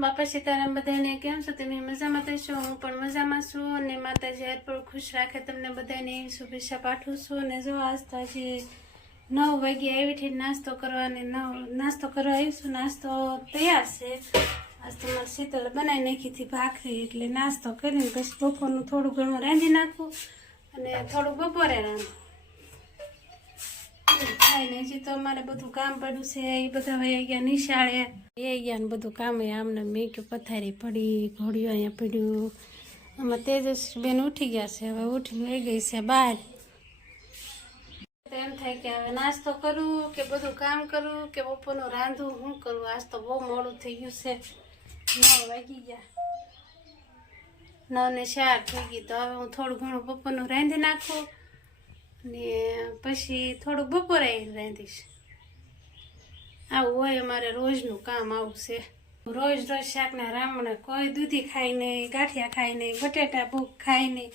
બાપા સીતારામ બધાને કેમ છો? તમે મજામાં છો? હું પણ મજામાં છું અને માતાજી હાર પર ખુશ રાખે તમને બધાને શુભેચ્છા પાઠવું છું અને જો આજ તો હજી નવ વાગે આવીથી નાસ્તો કરવાને નવ, નાસ્તો કરવા આવીશું નાસ્તો તૈયાર છે. આજ તો મારે શીતળ બનાવી નાખી હતી ભાખરી, એટલે નાસ્તો કરીને પછી બપોરનું થોડું ઘણું રાંધી નાખું અને થોડું બપોરે રાંધું. ખાઈને હજી તો અમારે બધું કામ પડ્યું છે એ બધા વહી ગયા નિશાળે. એ ગયા ને બધું કામ આમને મેં કે પથારી પડી, ઘોડીઓ અહીંયા પડ્યું. આમાં તેજસ્વીબેન ઉઠી ગયા છે, હવે ઉઠીને લઈ ગઈ છે બહાર. એમ થાય કે હવે નાસ્તો કરું કે બધું કામ કરું કે બપોરનું રાંધું શું કરું? આજ તો બહુ મોડું થઈ ગયું છે. નવ વાગી ગયા. નવ ને ચાર થઈ ગઈ, તો હવે હું થોડું ઘણું બપોરનું રાંધી નાખું. ને પછી થોડુંક બપોરે રાંધીશ. આવું હોય અમારે રોજનું કામ આવું છે. રોજ રોજ શાકના રામણે કોઈ દૂધી ખાય નહીં, ગાંઠિયા ખાય નહીં, બટેટા ભૂખ ખાય નહીં.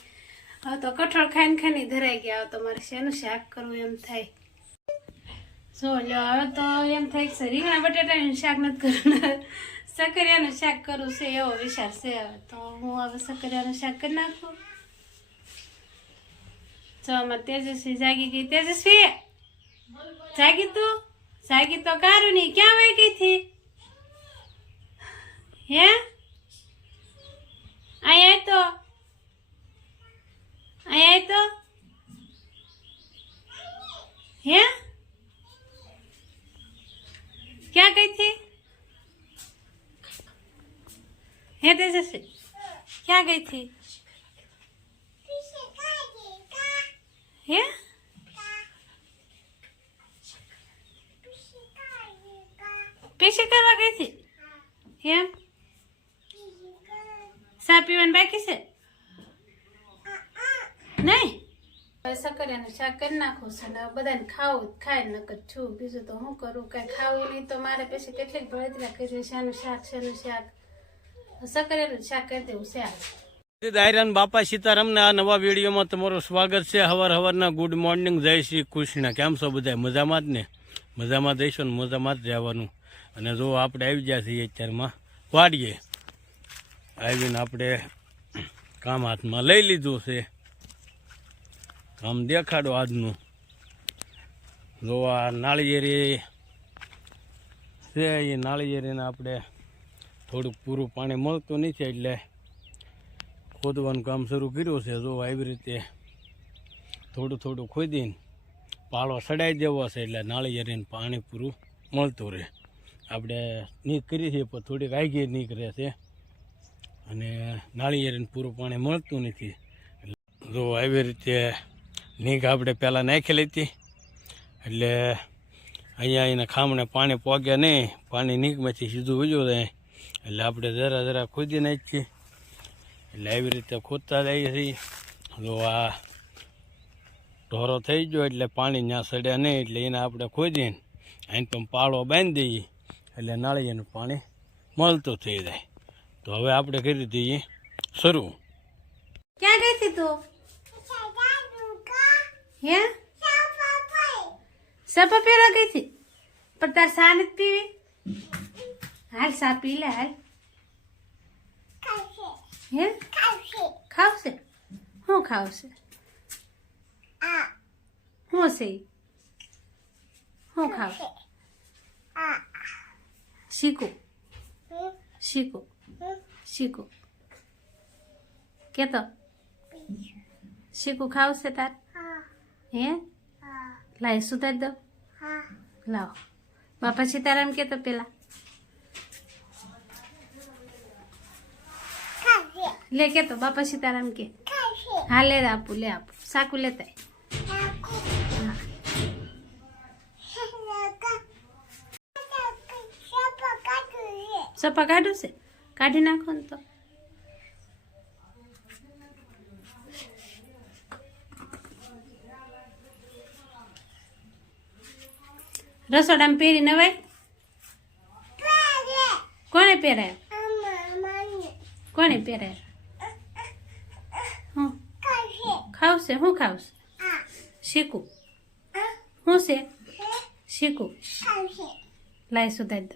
હવે તો કઠોળ ખાઈને ખાઈને ધરાઈ ગયા, હવે તો મારે શેનું શાક કરવું એમ થાય. જો લ્યો, હવે તો એમ થાય કે રીંગણા બટેટાનું શાક નથી કરવું સકરિયાનું શાક કરવું છે એવો વિચાર છે. હવે તો હું હવે સકરિયાનું શાક કરી નાખું. જો અમારે તેજસ્વી જાગી ગઈ તેજસ્વી જાગી તું જાગી તો કારું ક્યાં વહી ગઈ થી હે અહીંયા તો અહીંયા તો હે ક્યાં ગઈ થી હે તેજસ્વી ક્યાં ગઈ થી હે? પીસી કરવા ગઈ હતી? એમ ચા પીવાનું બાકી છે? નહીં? સકરિયાનું શાક કરી નાખું છે ને બધાને ખાવું ખાય નકર છું. બીજું તો હું કરું? કાંઈ ખાવું નહીં તો મારે પછી કેટલીક બળતરા કરી શાનું શાક શાનું શાક. સકરિયાનું શાક કરી દેવું આ દાયરાન બાપા સીતારામને આ નવા વિડીયોમાં તમારું સ્વાગત છે. હવાર હવારના ગુડ મોર્નિંગ, જય શ્રી કૃષ્ણ. કેમ છો બધા મજામાં જ ને? મજામાં જઈશું ને મજામાં જ રહેવાનું. અને જો આપણે આવી ગયા છીએ અત્યારમાં, વાડીએ. આવીને આપણે કામ હાથમાં લઈ લીધું છે. કામ દેખાડો આજનું. જો આ નાળિયેરી છે, એ નાળિયેરીને આપણે થોડુંક પૂરું પાણી મળતું નથી એટલે ખોદવાનું કામ શરૂ કર્યું છે. જો આવી રીતે થોડું થોડું ખોદીને પાળો સડાઈ દેવો છે એટલે નાળિયેરીને પાણી પૂરું મળતું રહે. આપણે નીક કરી છે, પણ થોડીક આગી નીક રહે છે. અને નાળિયેરીને પૂરું પાણી મળતું નથી. જો આવી રીતે નીક આપણે પહેલાં નાખેલી હતી એટલે અહીંયા એના ખામણે પાણી પોગે નહીં. પાણી નીકમાંથી સીધું વજ્યું જાય એટલે આપણે જરા જરા ખોદી નાખીએ. એટલે આવી રીતે ખોદતા જઈએ છીએ જો આ ઢોરો થઈ ગયો એટલે પાણી ત્યાં સડ્યા નહીં, એટલે એને આપણે ખોદીને અહીં તો પાળો બાંધી દઈએ, એટલે નાળિયેરનું પાણી મળતું થઈ જાય. તો હવે આપણે કરી દઈએ શરૂ. ક્યાં ગઈ હતી તું? હે? સપા પહેરવા ગઈ હતી? પણ તાર સા હાલ સા પી લે, હાલ. હે? ખાવશે. શું ખાવશે? શું છે? શું ખાવ? શીખું? શીખું? શીખું. કેતો? શીખું ખાવશે તાર? હે? લાય સુધારી દો. લાવો. બાપા સીતારામ કેતો પેલા? લે કે તો બાપા સીતારામ કે. હા લે આપું લે આપું. સાકું લેતા. સપા કાઢું છે? કાઢી નાખો ને તો. રસોડામાં પહેરી નવાય? કોણે પહેરાય? કોણે પહેરાય હું ખાવશે શું ખાવશે શીખું. શું છે? શીખું. લાય સુધારી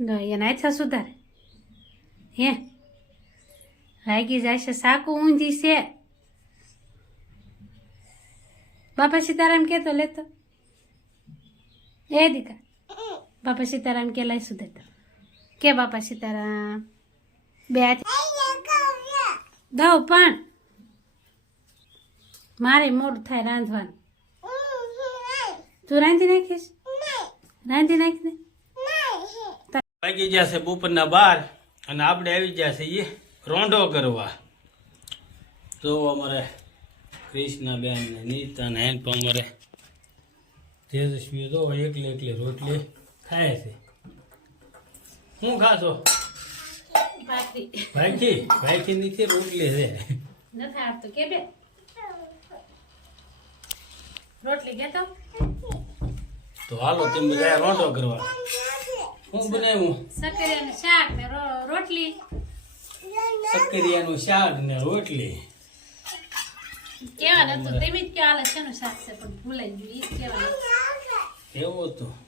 દો એના છે સુધારે. હે? વાગી જાય છે, સાકુ ઊંધી છે. બાપા સીતારામ કેતો લેતો એ દીકા. બાપા સીતારામ કે લાઈ સુધારતો કે બાપા સીતારામ? બે દઉં પણ. મારે મોડું થાય રાંધવાનું. તું રાંધી નાખીશ? રાંધી નાખી દે ગયા છે બપોરના બાર અને આપણે આવી છે એ રોંઢો કરવા. તો અમારે કૃષ્ણાબેન ને નીતા ને હેન પણ અમારે તેજસ્વી તો એકલી એકલી રોટલી ખાય છે. શું ખાશો ભાખરી ભાઈથી ભાઈથી નીચે રોટલી છે. નથી આવતું. કે બે રોટલી કે તો? હાલો તમે જાય રોટો કરવા. હું બનાવ્યું સકરિયાનું શાક ને રોટલી. સકરીયાનું શાક ને રોટલી. કેવાનું હતું? તેમ જ કે છે શાક છે પણ ભૂલાઈ ગયું. એ જ એવું હતું? તો.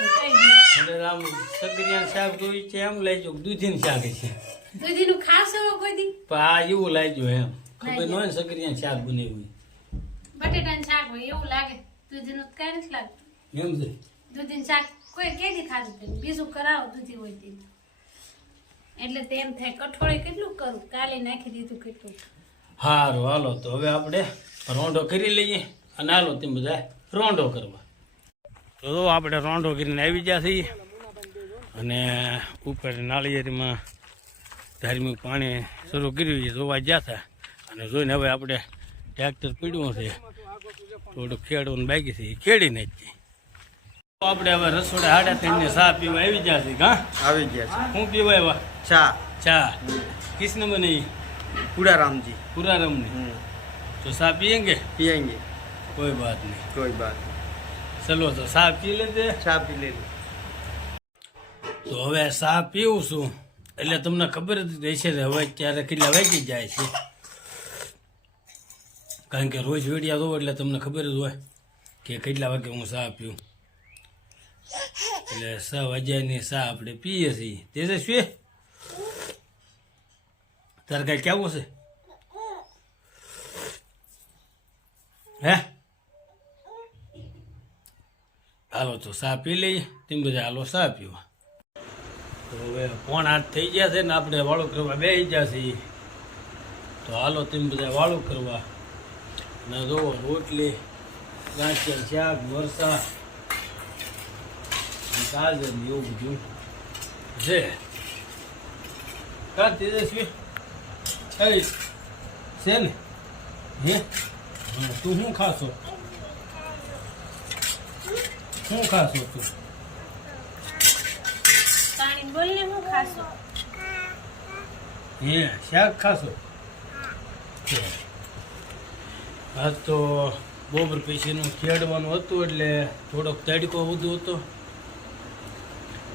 અને આમ સગરિયા શાક જોઈ છે એમ લઈ જાવ દૂધીનું શાક છે. દૂધીનું ખાશો કોઈ દી? પણ આ એવું લાગ્યું એમ. ખબર ન હોય ને બની શાક બનાવ્યું બટેટાનું શાક હોય એવું લાગે. દૂધીનું કાંઈ નથી લાગતું. એમ છે. દૂધીનું શાક કોઈ કેદી ખાધું બીજું કરાવો દૂધી હોય તે. એટલે તેમ થાય કઠોળે કેટલું કરું? કાલે નાખી દીધું કેટલું હારું હાલો તો હવે આપણે રોંઢો કરી લઈએ. અને હાલો તેમ બધા રોંઢો કરવા. તો જો આપણે રોંઢો કરીને આવી ગયા છીએ. અને ઉપર નાળિયેરીમાં ધાર્મિક પાણી શરૂ કર્યું એ જોવા ગયા હતા. અને જોઈને હવે આપણે ટ્રેક્ટર પીડ્યું છે. થોડું ખેડવાનું બાકી છે એ ખેડી નાખી આપણે હવે રસોડે હાડા થઈને ચા પીવા આવી ગયા છે હા? આવી ગયા છે. શું પીવા આવ્યા? ચા. ચા. કિસને બની પુરારામજી. પુરારામને. તો ચા પીએંગે? પીએંગે. કોઈ બાત નહીં. કોઈ બાત નહીં. ચલો તો સાપ પી લેજે. સાપ પી લેજે. તો હવે સાપ પીવું છું. એટલે તમને ખબર જ રહેશે કે હવે ત્યારે કેટલા વાગી જાય છે. કારણ કે રોજ વેડિયા દો એટલે તમને ખબર જ હોય કે કેટલા વાગે હું ચા પીવું. એટલે છ વાગ્યાની સા આપણે પીએ છીએ. તે શું તારે કાંઈ કેવું છે? હે? હાલો તો સા પી લઈએ, તેમ બધા હાલો સા પીવા. તો હવે પોણ આઠ થઈ ગયા છે ને આપણે વાળું કરવા બે ગયા છીએ તો હાલો તેમ બધા વાળું કરવા. ને જો રોટલી, ગાંઠિયા, શાક વરસા ગાજર એવું બધું છે. કા તેજસ્વી? છે ને? હે, તું શું ખાશો? શું ખાશો તું? પાણી બોલને હું ખાશો? હે શાક ખાશો? આજ તો બપોર પછીનું ખેડવાનું હતું એટલે થોડોક તડકો વધુ હતો.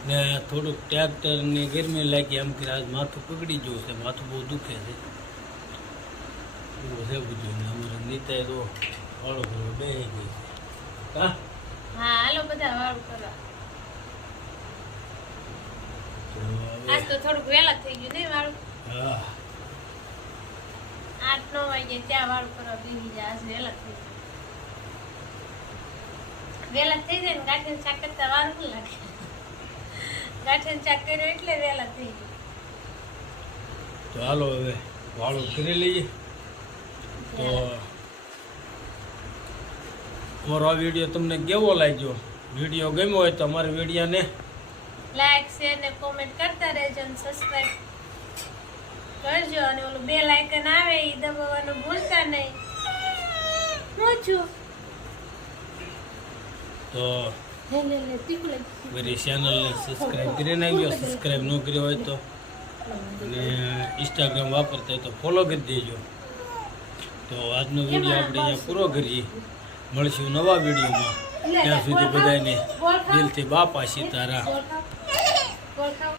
ને થોડુંક ટ્રેક્ટરની ગરમી લાગી એમ કે આજ માથું પકડી ગયું છે માથું બહુ દુખે છે. એવું છે બધું અમારે નીતાએ તો હળો હળો બે ગઈ છે. હા? હા હાલો બધા વાળું કરવા. આજ તો થોડુંક વહેલા થઈ ગયું નહીં વાળું આઠ નવ વાગે ત્યાં વાળું કરવા બીજી જાય આજ વહેલા થઈ ગયું. વહેલા થઈ જાય ને ગાંઠિયાનું શાક કરતા વાર લાગે. ગાંઠિયાનું શાક કર્યું એટલે વહેલા થઈ ગયું. ચાલો હવે વાળું કરી લઈએ. તો અમારો આ વીડિયો તમને કેવો લાગ્યો? વીડિયો ગમ્યો હોય તો અમારા વિડીયોને લાઈક શેર ને કોમેન્ટ કરતા રહેજો અને સબસ્ક્રાઇબ કરજો અને ઓલું બે લાઇકન આવે એ દબાવવાનું ભૂલતા નહીં. હું છું. તો. મારી ચેનલને સબસ્ક્રાઇબ કરીને આવ્યો સબસ્ક્રાઇબ ન કર્યો હોય તો અને ઇન્સ્ટાગ્રામ વાપરતા હોય તો ફોલો કરી દેજો. તો આજનો વીડિયો આપણે અહીંયા પૂરો કરીએ. મળશું નવા વિડીયોમાં ત્યાં સુધી બધાને દિલથી બાપા ખાવ?